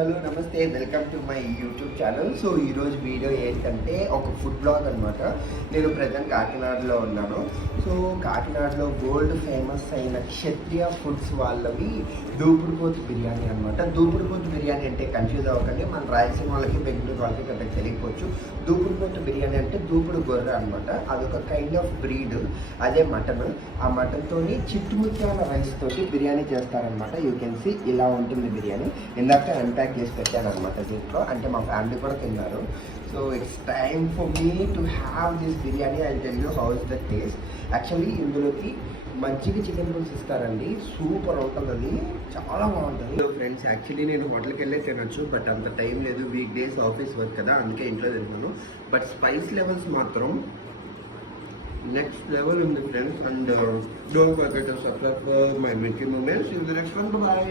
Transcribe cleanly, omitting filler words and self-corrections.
Hello నమస్తే, welcome to my YouTube channel. So ఈరోజు video ఏంటంటే ఒక ఫుడ్ బ్లాగ్ అనమాట. నేను ప్రజెంట్ కాకినాడలో ఉన్నాను. సో కాకినాడలో వరల్డ్ ఫేమస్ అయిన క్షత్రియ ఫుడ్స్ వాళ్ళవి దూపుడుపోతు బిర్యానీ అనమాట. దూపుడుపోతు బిర్యానీ అంటే కన్ఫ్యూజ్ అవ్వకండి, మన రాయలసీమ వాళ్ళకి బెంగళూరు వాళ్ళకి పెద్ద తెలియకపోవచ్చు. దూపుడుపోతు బిర్యానీ అంటే దూపుడు గొర్రె అనమాట. అదొక కైండ్ ఆఫ్ బ్రీడ్, అదే మటన్. ఆ మటన్తోని చిట్టుముత్యాల రైస్ తోటి బిర్యానీ చేస్తారనమాట. యూ కెన్ సీ ఇలా ఉంటుంది బిర్యానీ. ఇందాక అన్పాక్ చేసి పెట్టాను అనమాట దీంట్లో, అంటే మా ఫ్యామిలీ కూడా తిన్నారు. So it's time for me to have this biryani. I tell you how is the taste. Actually ఇందులోకి మజ్జిగ చికెన్ పులుసు ఇస్తారండి, సూపర్ ఉంటుంది, అది చాలా బాగుంటుంది. సో ఫ్రెండ్స్, యాక్చువల్లీ నేను హోటల్కి వెళ్ళే తినొచ్చు, బట్ అంత టైం లేదు, వీక్ డేస్ ఆఫీస్ వర్క్ కదా, అందుకే ఇంట్లో తిన్నాను. బట్ స్పైస్ లెవెల్స్ మాత్రం నెక్స్ట్ లెవెల్ ఉంది friends. And don't forget to subscribe for my Mickey Moments. In the next one, by.